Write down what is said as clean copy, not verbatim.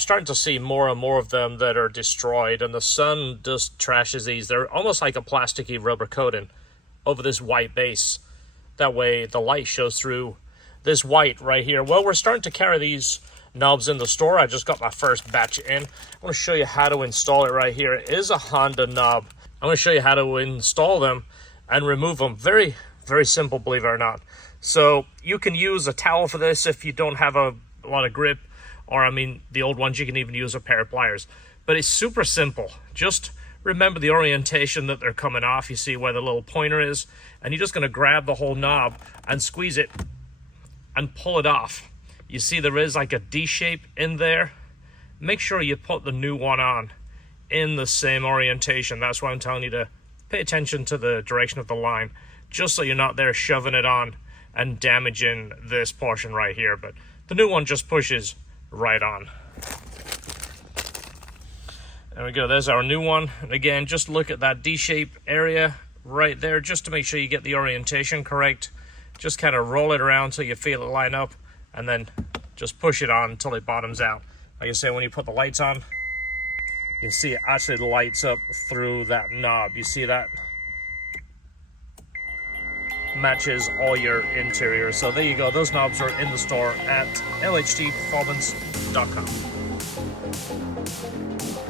starting to see more and more of them that are destroyed, and the sun just trashes these. They're almost like a plasticky rubber coating over this white base. That way the light shows through this white right here. Well, we're starting to carry these knobs in the store. I just got my first batch in. I'm going to show you how to install it right here. It is a Honda knob. I'm going to show you how to install them and remove them. Very, very simple, believe it or not. So you can use a towel for this if you don't have a lot of grip, or I mean the old ones, you can even use a pair of pliers. But it's super simple. Just remember the orientation that they're coming off. You see where the little pointer is, and you're just going to grab the whole knob and squeeze it and pull it off. You see there is like a D shape in there. Make sure you put the new one on in the same orientation. That's why I'm telling you to pay attention to the direction of the line, just so you're not there shoving it on and damaging this portion right here. But the new one just pushes right on. There we go, there's our new one. And again, just look at that D-shape area right there, just to make sure you get the orientation correct. Just kind of roll it around till you feel it line up, and then just push it on until it bottoms out. Like I say, when you put the lights on, you can see it actually lights up through that knob. You see that? Matches all your interior. So there you go, those knobs are in the store at lhtperformance.com.